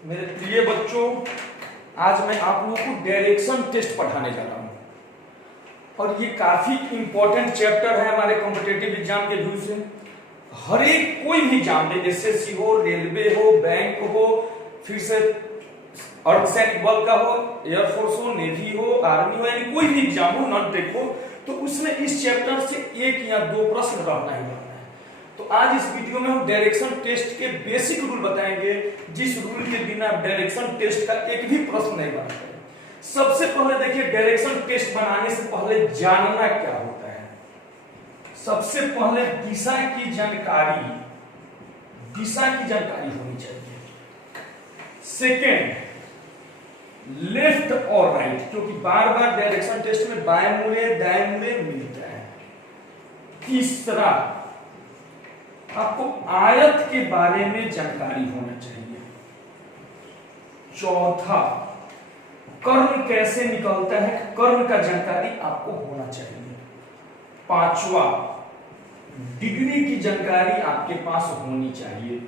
मेरे प्रिय बच्चों, आज मैं आप लोगों को डायरेक्शन टेस्ट पढ़ाने जा रहा हूं और ये काफी इंपॉर्टेंट चैप्टर है हमारे कॉम्पिटिटिव एग्जाम के व्यू से। हर एक कोई भी एग्जाम दे, एसएससी हो, रेलवे हो, बैंक हो, फिर से अर्धसैनिक बल का हो, एयरफोर्स हो, नेवी हो, आर्मी हो, यानी कोई भी एग्जाम हो, नॉन टेक हो, तो उसमें इस चैप्टर से एक या दो प्रश्न रहना ही रहना है। तो आज इस वीडियो में हम डायरेक्शन टेस्ट के बेसिक रूल बताएंगे, जिस रूल के बिना डायरेक्शन टेस्ट का एक भी प्रश्न नहीं बनता है। सबसे पहले देखिए, डायरेक्शन टेस्ट बनाने से पहले जानना क्या होता है। सबसे पहले दिशा की जानकारी होनी चाहिए। सेकेंड, लेफ्ट और राइट, क्योंकि बार बार डायरेक्शन टेस्ट में बाएं मुड़े दाएं मुड़े मिलता है। तीसरा, आपको आयत के बारे में जानकारी होना चाहिए। चौथा, कर्ण कैसे निकलता है, कर्ण का जानकारी आपको होना चाहिए। पांचवा, डिग्री की जानकारी आपके पास होनी चाहिए।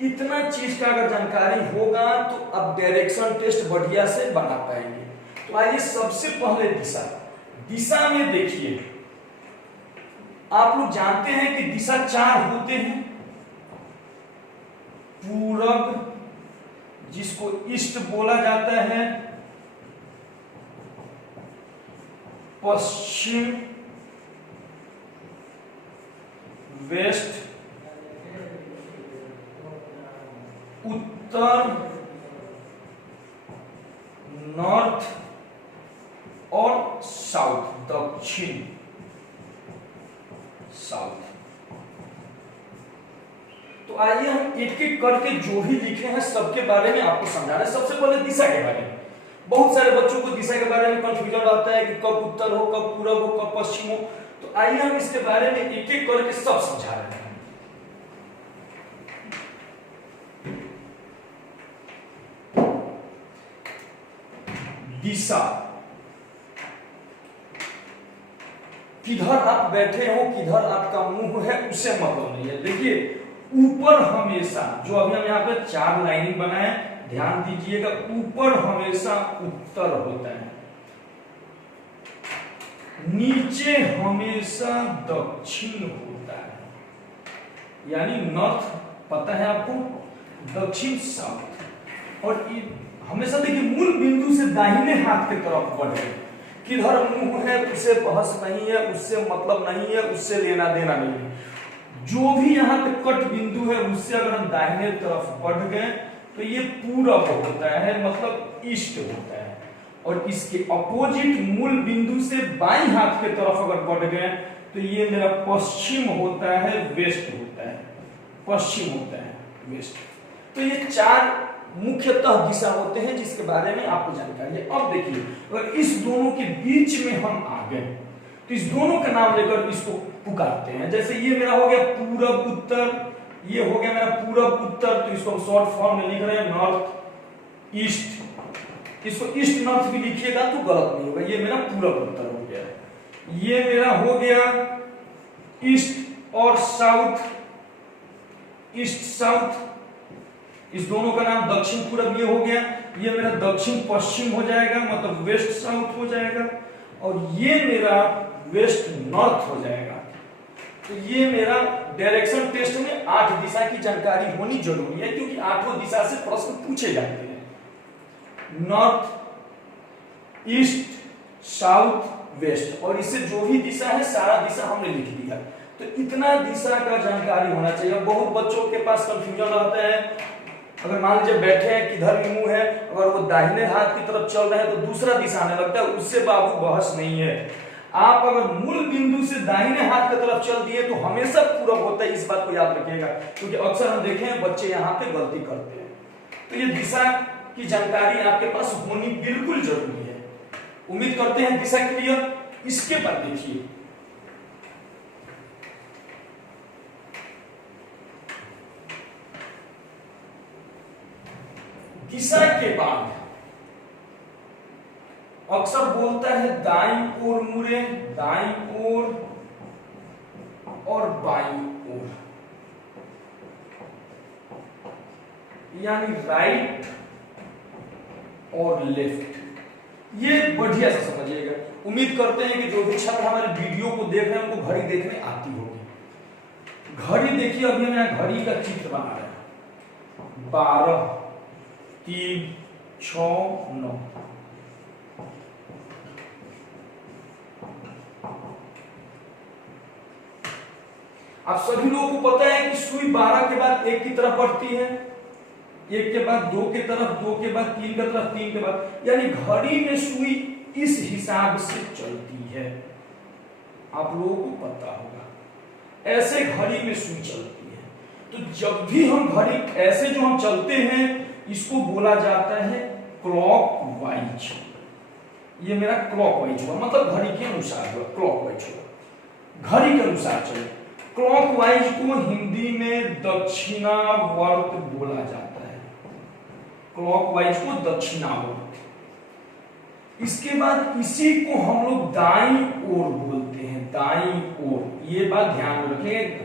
इतना चीज का अगर जानकारी होगा तो आप डायरेक्शन टेस्ट बढ़िया से बना पाएंगे। तो आइए सबसे पहले दिशा में देखिए, आप लोग जानते हैं कि दिशा 4 होते हैं। पूरब, जिसको ईस्ट बोला जाता है, पश्चिम, वेस्ट, उत्तर, नॉर्थ और साउथ, दक्षिण साउथ। तो आइए हम एक एक करके जो भी लिखे हैं सबके बारे में आपको समझाना है। सबसे पहले दिशा के बारे में। बहुत सारे बच्चों को दिशा के बारे में कंफ्यूजन रहता है कि कब उत्तर हो, कब पूरब हो, कब पश्चिम हो। तो आइए हम इसके बारे में एक एक करके सब समझा रहे हैं। दिशा, किधर आप बैठे हो, किधर आपका मुंह है, उससे मतलब नहीं है। देखिए, ऊपर हमेशा, जो अभी हम यहाँ पे 4 लाइनिंग बनाए, ध्यान दीजिएगा, ऊपर हमेशा उत्तर होता है, नीचे हमेशा दक्षिण होता है, यानी नॉर्थ, पता है आपको, दक्षिण साउथ। और हमेशा देखिए, मूल बिंदु से दाहिने हाथ की तरफ बढ़े। किधर मुंह है उससे बहस नहीं है, उससे मतलब नहीं है, उससे लेना देना नहीं है। जो भी यहाँ पे कट बिंदु है उससे अगर हम दाहिने तरफ बढ़ गए तो ये पूरब होता है, मतलब ईस्ट होता है। और इसके अपोजिट मूल बिंदु से बाईं हाथ की तरफ अगर बढ़ गए तो ये मेरा पश्चिम होता है, वेस्ट होता है, पश्चिम होता है, वेस्ट। तो ये 4 मुख्यतः दिशा होते हैं जिसके बारे में आपको जानकारी है। अब देखिए, अगर इस दोनों के बीच में हम आ गए तो इस दोनों का नाम लेकर इसको पुकारते हैं। जैसे ये मेरा हो गया पूरब उत्तर, ये हो गया मेरा पूरब उत्तर, तो इसको हम शॉर्ट फॉर्म में लिख रहे हैं नॉर्थ ईस्ट। इसको ईस्ट नॉर्थ भी लिखिएगा तो गलत नहीं होगा। ये मेरा पूरब उत्तर हो गया, ये मेरा हो गया ईस्ट और साउथ, ईस्ट साउथ। इस दोनों का नाम दक्षिण पूरब ये हो गया। ये मेरा दक्षिण पश्चिम हो जाएगा, मतलब वेस्ट साउथ हो जाएगा। और ये मेरा वेस्ट नॉर्थ हो जाएगा। तो ये मेरा डायरेक्शन टेस्ट में 8 दिशा की जानकारी होनी जरूरी है, क्योंकि 8 दिशा से प्रश्न पूछे जाते हैं। नॉर्थ, ईस्ट, साउथ, वेस्ट, और इससे जो भी दिशा है सारा दिशा हमने लिख दिया। तो इतना दिशा का जानकारी होना चाहिए। बहुत बच्चों के पास कंफ्यूजन रहता है, अगर मान लीजिए बैठे हैं, किधर भी मुंह है, अगर वो दाहिने हाथ की तरफ चल रहे हैं तो दूसरा दिशा आने लगता है, उससे बाबू बहस नहीं है। आप अगर मूल बिंदु से दाहिने हाथ की तरफ चल दिए तो हमेशा पूरब होता है, इस बात को याद रखिएगा, क्योंकि अक्सर हम देखे हैं बच्चे यहाँ पे गलती करते हैं। तो ये दिशा की जानकारी आपके पास होनी बिल्कुल जरूरी है। उम्मीद करते हैं दिशा क्लियर। इसके बाद देखिए, दिशा के बाद अक्सर बोलता है दाईं ओर मुड़े, दाईं ओर और बाईं ओर। यानी राइट और लेफ्ट। ये बढ़िया से समझिएगा। उम्मीद करते हैं कि जो भी छात्र हमारे वीडियो को देख रहे हैं उनको घड़ी देखने आती होगी। घड़ी देखिए, अभी हम यहाँ घड़ी का चित्र बना रहे हैं। 12, 3, 6, 9। आप सभी लोगों को पता है कि सुई 12 के बाद 1 की तरफ बढ़ती है, 1 के बाद 2 की तरफ, 2 के बाद 3 की तरफ, 3 के बाद, यानी घड़ी में सुई इस हिसाब से चलती है। आप लोगों को पता होगा ऐसे घड़ी में सुई चलती है। तो जब भी हम घड़ी ऐसे जो हम चलते हैं इसको बोला जाता है क्लॉकवाइज। ये मेरा क्लॉकवाइज हुआ, मतलब घड़ी के अनुसार हुआ, क्लॉकवाइज हुआ, घड़ी के अनुसार चले। क्लॉकवाइज को हिंदी में दक्षिणावर्त बोला जाता है। क्लॉकवाइज को दक्षिणावर्त। इसके बाद इसी को हम लोग दाईं ओर बोलते हैं, दाईं ओर। ये बात ध्यान में रखिएगा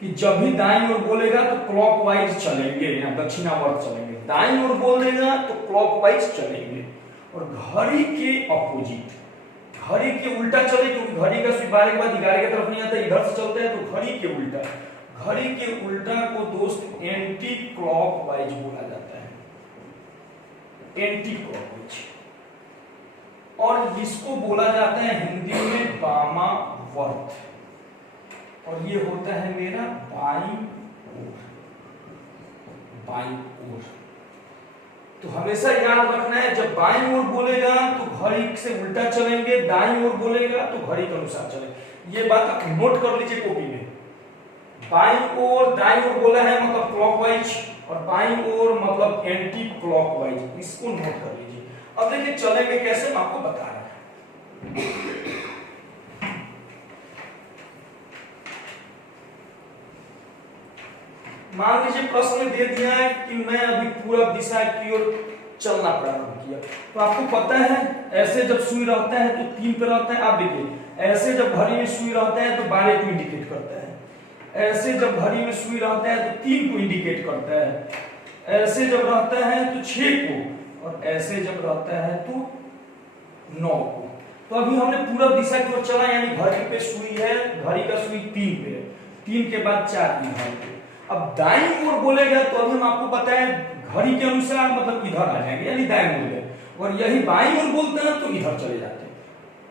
कि जब भी दाईं ओर बोलेगा तो क्लॉकवाइज चलेंगे या दक्षिणावर्त चलेंगे, दाईं ओर बोलेगा तो क्लॉकवाइज चलेंगे। और घड़ी के अपोजिट, घड़ी के उल्टा चले, क्योंकि घड़ी का सुई 12 के बाद 11 की तरफ नहीं आता, इधर से चलता है, तो घड़ी के उल्टा, घड़ी के उल्टा को दोस्त एंटी क्लॉकवाइज बोला जाता है, एंटी क्लॉकवाइज। और इसको बोला जाता है हिंदी में वामावर्त। और ये होता है मेरा बाईं ओर, बाईं ओर। तो हमेशा याद रखना है, जब बाईं ओर बोलेगा तो घड़ी से उल्टा चलेंगे, दाईं ओर बोलेगा तो घड़ी के अनुसार चलेंगे। ये बात आप नोट कर लीजिए कॉपी में। बाईं ओर, दाईं ओर बोला है मतलब क्लॉकवाइज, और बाईं ओर मतलब एंटी क्लॉकवाइज। इसको नोट कर लीजिए। अब देखिए चलेंगे कैसे, मैं आपको बता रहा हूं। मान लीजिए प्रश्न दे दिया है कि मैं अभी पूरा दिशा की ओर चलना प्रारंभ किया, तो आपको पता है ऐसे जब सुई रहता है तो 3 पे रहता है। आप देखिए ऐसे जब घड़ी में सुई रहता है तो 12 को इंडिकेट करता है, ऐसे जब घड़ी में सुई रहता है तो 3 को इंडिकेट करता है, ऐसे जब रहता है तो 6 को, और ऐसे जब रहता है तो 9 को। तो अभी हमने पूरा दिशा की ओर चला, यानी घड़ी पे सुई है, घड़ी का सुई 3 पे है, 3 के बाद 4 इधर पे। अब दाईं ओर बोलेगा तो अभी हम आपको पता है घड़ी के अनुसार मतलब इधर आ जाएंगे, यानी दाईं ओर गए, और यही बाईं ओर बोलते हैं तो इधर चले जाते हैं।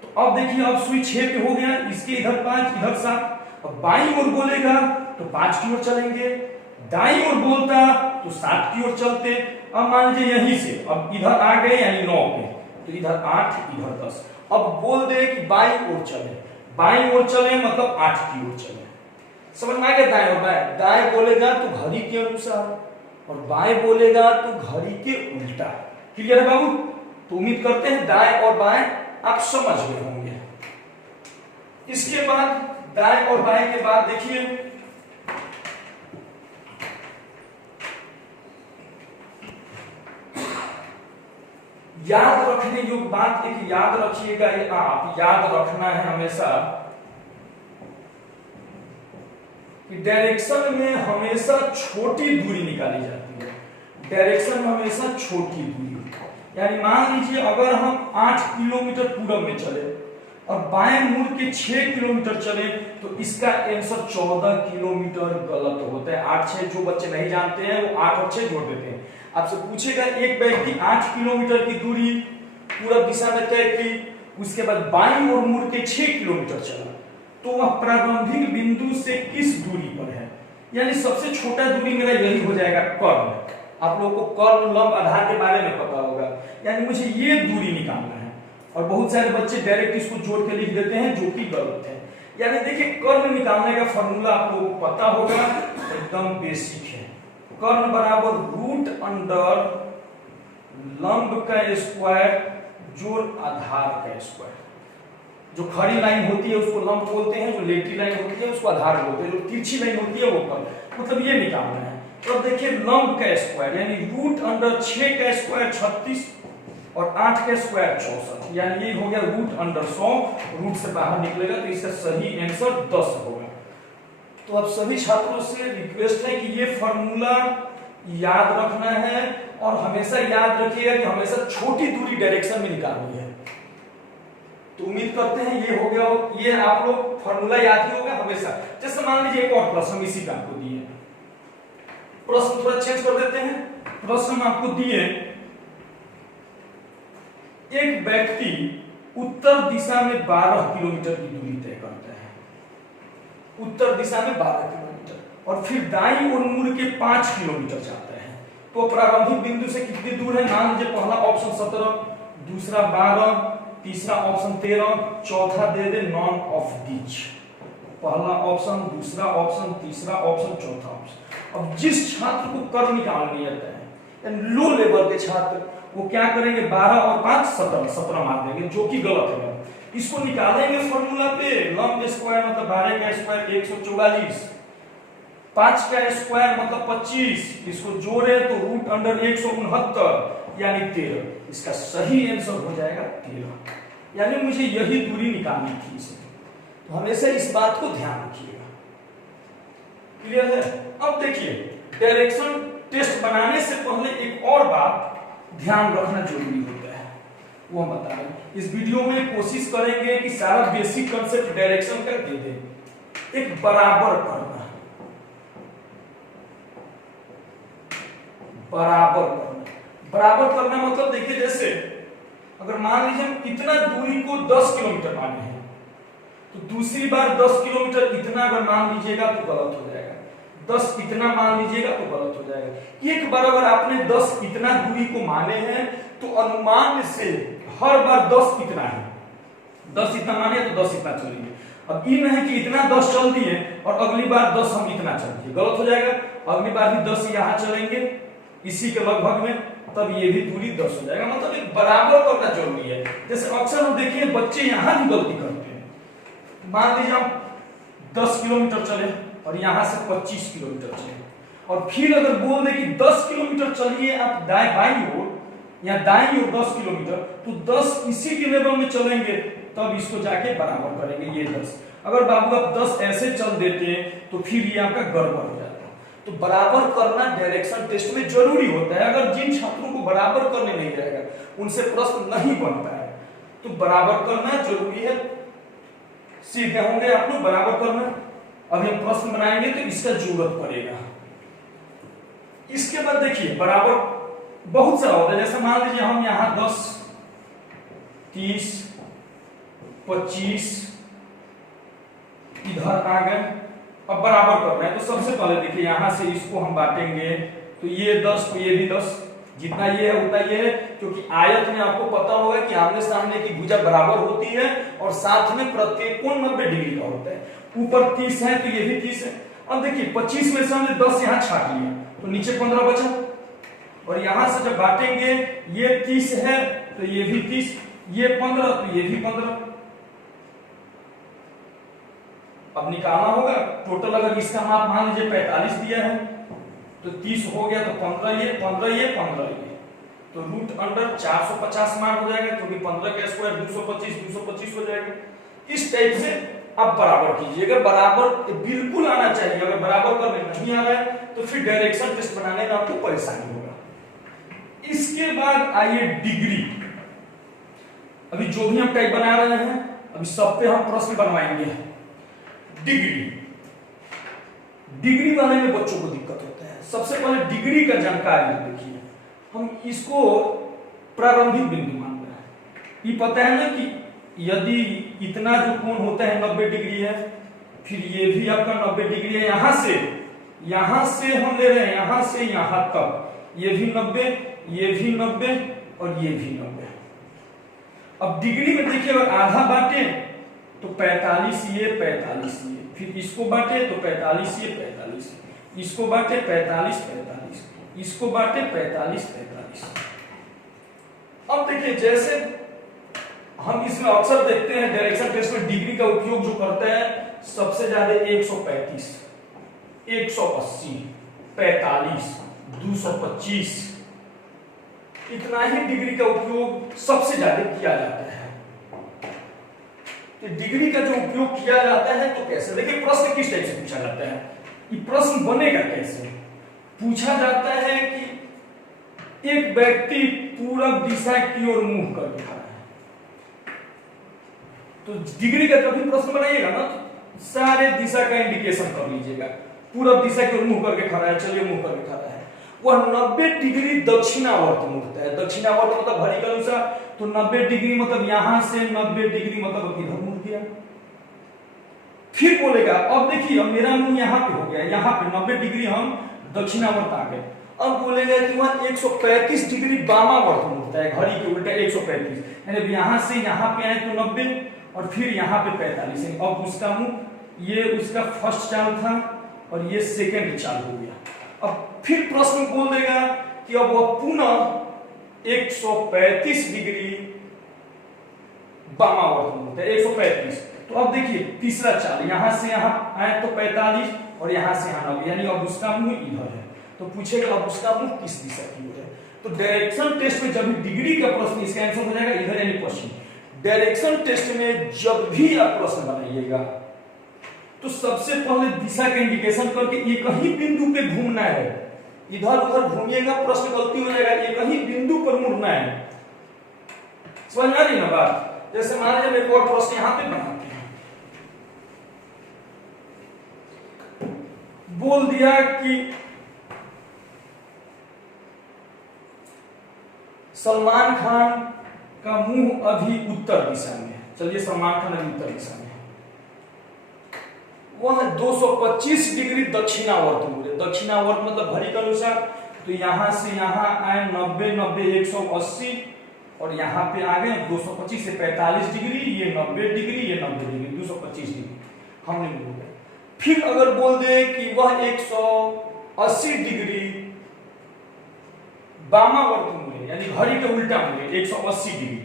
तो अब देखिए अब सुई 6 पे हो गया, इसके इधर 5, इधर 7। अब बाईं ओर बोलेगा तो 5 की ओर चलेंगे, दाईं ओर बोलता तो 7 की ओर चलते। अब मान लीजिए यहीं से अब इधर आ गए यानी 9 पे, तो इधर 8, इधर 10। अब बोल दे कि बाईं ओर चले, बाईं ओर चले मतलब 8 की ओर चले। समझ में आ गया? दाएं और बाएं, दाएं बोलेगा तो घड़ी के अनुसार, और बाएं बोलेगा तो घड़ी के उल्टा। क्लियर है बाबू? तो उम्मीद करते हैं दाएं और बाएं आप समझ गए होंगे। इसके बाद दाएं और बाएं के बाद देखिए याद रखने योग्य बात एक याद रखिएगा, आप याद रखना है हमेशा कि डायरेक्शन में हमेशा छोटी दूरी निकाली जाती है। डायरेक्शन में हमेशा छोटी दूरी, यानी मान लीजिए अगर हम 8 किलोमीटर पूरब में चले और बाएं मुड़ के 6 किलोमीटर चले तो इसका आंसर 14 किलोमीटर गलत होता है। 8 6 जो बच्चे नहीं जानते हैं वो 8 और 6 जोड़ देते हैं। आपसे पूछेगा एक व्यक्ति 8 किलोमीटर की दूरी पूरब दिशा में तय की, उसके बाद बाईं ओर मुड़ के 6 किलोमीटर चला, तो वह प्रारंभिक बिंदु से किस दूरी पर है? यानी सबसे छोटा दूरी मेरा यही हो जाएगा, कर्ण। आप लोगों को कर्ण लंब आधार के बारे में पता होगा, यानी मुझे ये दूरी निकालना है। और बहुत सारे बच्चे डायरेक्ट इसको जोड़ के लिख देते हैं, जो कि गलत है। यानी देखिए कर्ण निकालने का फॉर्मूला आप लोगों को पता होगा, एकदम बेसिक है। कर्ण बराबर रूट अंडर लंब का स्क्वायर जोड़ आधार का स्क्वायर। जो खड़ी लाइन होती है उसको लंब बोलते हैं, जो लेटी लाइन होती है उसको आधार बोलते हैं, जो तिरछी लाइन होती है वो कर्ण। मतलब ये निकालना है। तो अब देखिए लंब का स्क्वायर यानी रूट अंडर 6 का स्क्वायर 36 और 8 का स्क्वायर 64, यानी ये हो गया रूट अंडर 100। रूट से बाहर निकलेगा तो इसका सही आंसर 10 होगा। तो अब सभी छात्रों से रिक्वेस्ट है कि ये फॉर्मूला याद रखना है और हमेशा याद रखिएगा कि हमेशा छोटी दूरी डायरेक्शन में निकालनी है। तो उम्मीद करते हैं ये हो गया हो, ये आप लोग फॉर्मूला याद ही होगा हमेशा। जैसे मान लीजिए एक और प्रश्न इसी का आपको दिए, प्रश्न थोड़ा चेंज कर देते हैं। प्रश्न आपको दिए, एक व्यक्ति उत्तर दिशा में 12 किलोमीटर की दूरी तय करता है, उत्तर दिशा में 12 किलोमीटर, और फिर दाईं ओर मुड़ के 5 किलोमीटर जाता है। तो प्रारंभिक बिंदु से कितनी दूर है? मान लीजिए पहला ऑप्शन 17, दूसरा 12, तीसरा ऑप्शन 13, चौथा दे दे नॉन ऑफ दिच। पहला ऑप्शन, दूसरा ऑप्शन, तीसरा ऑप्शन, चौथा ऑप्शन। अब जिस छात्र को कर्व निकालनी आता है, लो लेवल के छात्र, वो क्या करेंगे? 12 और 5 17 मार देंगे, जो कि गलत है। इसको निकालेंगे फॉर्मूला पे, लंब स्क्वायर मतलब 12 का स्क्वायर 144, 5 का स्क्वायर मतलब 25, इसको जोड़े तो रूट अंडर 169 यानी 13। इसका सही आंसर हो जाएगा 13, यानी मुझे यही दूरी निकालनी थी इसे। तो हमेशा इस बात को ध्यान रखिएगा। क्लियर है? अब देखिए, डायरेक्शन टेस्ट बनाने से पहले एक और बात ध्यान रखना जरूरी होता है, वो हम बता रहे हैं। इस वीडियो में कोशिश करेंगे कि सारा बेसिक कंसेप्ट डायरेक्शन का दे दें। एक बराबर करना, बराबर करना मतलब देखिए, जैसे अगर मान लीजिए हम इतना दूरी को 10 किलोमीटर माने हैं, तो दूसरी बार 10 किलोमीटर इतना अगर मान लीजिएगा तो गलत हो जाएगा, 10 इतना मान लीजिएगा तो गलत हो जाएगा। एक बार अगर आपने 10 इतना दूरी को माने हैं तो अनुमान से हर बार 10 इतना है, 10 इतना माने तो 10 इतना चलेंगे। अब ये नहीं कि इतना 10 चल दिए और अगली बार 10 हम इतना चल दिए, गलत हो जाएगा। अगली बार भी 10 यहाँ चलेंगे इसी के लगभग में, तब ये भी दूरी 10 हो जाएगा। मतलब एक बराबर करना जरूरी है। जैसे अक्सर हम देखिए बच्चे यहाँ भी गलती करते हैं। मान लीजिए हम 10 किलोमीटर चले और यहाँ से 25 किलोमीटर चले, और फिर अगर बोल दे कि 10 किलोमीटर चलिए आप बाईं ओर या दाईं ओर 10 किलोमीटर, तो 10 इसी के लेवल में चलेंगे, तब इसको जाके बराबर करेंगे ये 10। अगर बाबू आप 10 ऐसे चल देते हैं तो फिर ये आपका गड़बड़ हो जाता है। तो बराबर करना डायरेक्शन टेस्ट में जरूरी होता है। अगर जिन छात्रों को बराबर करने नहीं जाएगा उनसे प्रश्न नहीं बनता है, तो बराबर करना जरूरी है। सीधे होंगे आप लोग बराबर करना। अभी हम प्रश्न बनाएंगे तो इसका जरूरत पड़ेगा। इसके बाद देखिए बराबर बहुत सारा होता है। जैसे मान लीजिए हम यहाँ 10, 30, 25 इधर आ गए, अब बराबर करना है। तो सबसे पहले देखिए यहां से इसको हम बांटेंगे, तो ये 10 तो ये भी 10, जितना ये है उतना ये है, क्योंकि आयत में आपको पता होगा कि आमने सामने की भुजा बराबर होती है और साथ में प्रत्येक कोण 90 डिग्री का होता है। ऊपर 30 है तो ये भी 30 है। अब देखिए 25 में से हमने 10 यहाँ छाट लिया तो नीचे 15 बचा, और यहां से जब बांटेंगे ये 30 है तो ये भी 30, ये 15 तो ये भी 15। अब निकालना होगा टोटल। अगर इसका माप मान लीजिए 45 दिया है तो 30 हो गया तो 15 ये 15 ये 15 ये, तो रूट अंडर 450 मान हो जाएगा, क्योंकि 15 का स्क्वायर 225 हो जाएगा। इस टाइप से आप बराबर कीजिए। अगर बराबर बिल्कुल आना चाहिए, अगर बराबर करने नहीं आ रहा है तो फिर डायरेक्शन टेस्ट बनाने में आपको परेशानी होगा। इसके बाद आइए डिग्री। अभी जो भी हम टाइप बना रहे हैं अभी सब पे हम प्रश्न बनवाएंगे। डिग्री वाले में बच्चों को दिक्कत होता है। सबसे पहले डिग्री का जानकारी देखिए। हम इसको प्रारंभिक बिंदु मान रहे हैं। ये पता है ना कि यदि इतना जो कोण होता है 90 डिग्री है, फिर ये भी आपका 90 डिग्री है। यहां से हम ले रहे हैं यहां से यहां तक, ये भी 90, ये भी 90 और ये भी 90। अब डिग्री में देखिए अगर आधा बांटे तो 45 ये 45 ये, फिर इसको बांटे तो 45 ये 45, इसको बांटे 45 45, इसको बांटे 45 45। अब देखिए जैसे हम इसमें अक्सर देखते हैं डायरेक्शन टेस्ट में डिग्री का उपयोग जो करता है सबसे ज्यादा 135, 180, 45, 225, इतना ही डिग्री का उपयोग सबसे ज्यादा किया जाता है। तो डिग्री का जो उपयोग किया जाता है तो कैसे, देखिए प्रश्न किस टाइप से पूछा जाता है, ये प्रश्न बनेगा कैसे। पूछा जाता है कि एक व्यक्ति पूरब दिशा की ओर मुंह करके खड़ा है, तो डिग्री का जब भी प्रश्न बनाइएगा ना तो सारे दिशा का इंडिकेशन कर लीजिएगा। पूरब दिशा की ओर मुंह करके खड़ा है, चलिए मुंह करके खड़ा है, वह 90 डिग्री दक्षिणावर्त मुड़ता है। दक्षिणावर्त मतलब घड़ी के अनुसार, तो 90 डिग्री मतलब यहां से 90 डिग्री मतलब इधर मुड़ गया। फिर बोलेगा, अब देखिए अब मेरा मुंह यहाँ पे हो गया, यहाँ पे 90 डिग्री हम दक्षिणावर्त आ गए। अब बोलेगा कि वह 135 डिग्री वामावर्त मुड़ता है, घड़ी के उल्टा 135, यानी यहां से यहाँ पे आए तो 90 और फिर यहाँ पे 45 है। अब उसका मुंह, ये उसका फर्स्ट चाल था और ये सेकेंड चाल हो गया। अब फिर प्रश्न बोल देगा कि अब वह पुनः 135 डिग्री वामावर्त मुड़ता है, 135। तो अब देखिए तीसरा चाल, यहां से यहां आए तो 45 और यहां से यहां 90, यानी अब उसका मुंह इधर है। तो पूछेगा अब उसका मुंह किस दिशा की ओर है। तो डायरेक्शन टेस्ट में जब भी डिग्री का प्रश्न, इसका आंसर हो जाएगा इधर यानी पश्चिम। डायरेक्शन टेस्ट में जब भी आप प्रश्न बनाइएगा तो सबसे पहले दिशा का इंडिकेशन करके एक ही बिंदु पे घूमना है, इधर उधर घूमिएगा प्रश्न गलती हो जाएगा, एक ही बिंदु पर मुड़ना है। समझ में आ रही ना बात? जैसे मान लीजिए एक और प्रश्न यहां पे बनाते हैं, बोल दिया कि सलमान खान का मुंह अभी उत्तर दिशा में है। चलिए सलमान खान अभी उत्तर दिशा में है, वह 225 डिग्री दक्षिणावर्त मुड़े। दक्षिणावर्त मतलब घड़ी के अनुसार, तो यहां से यहां आए 90 90 180 और यहां पे आ गए 225 से 45 डिग्री, ये 90 डिग्री, ये 90 डिग्री, 225 डिग्री हमने बोल दिया। फिर अगर बोल दे कि वह 180 डिग्री वामावर्त मुड़े, यानी घड़ी के उल्टा मुड़े 180 डिग्री,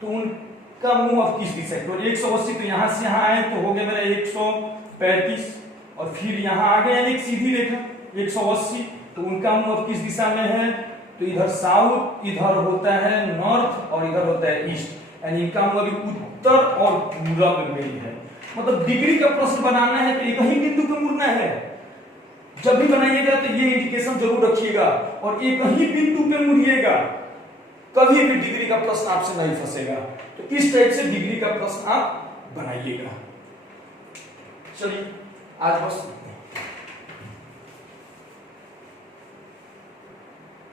तो उनका मुंह अब किस दिशा की ओर? 180 तो यहां से यहां आए तो हो गया मेरा 135 और फिर यहां आ गया एक सीधी रेखा 180, तो उनका मुंह अब किस दिशा में है? तो इधर साउथ, इधर होता है नॉर्थ और इधर होता है ईस्ट, यानी इनका मुंह अभी उत्तर और पूरब में ही है। मतलब डिग्री का प्रश्न बनाना है तो एक ही बिंदु पे मुड़ना है। जब भी बनाइएगा तो ये इंडिकेशन जरूर रखिएगा और एक ही बिंदु पे मुड़िएगा, कभी भी डिग्री का प्रश्न आपसे नहीं फंसेगा। तो इस टाइप से डिग्री का प्रश्न आप बनाइएगा। चलिए आज बस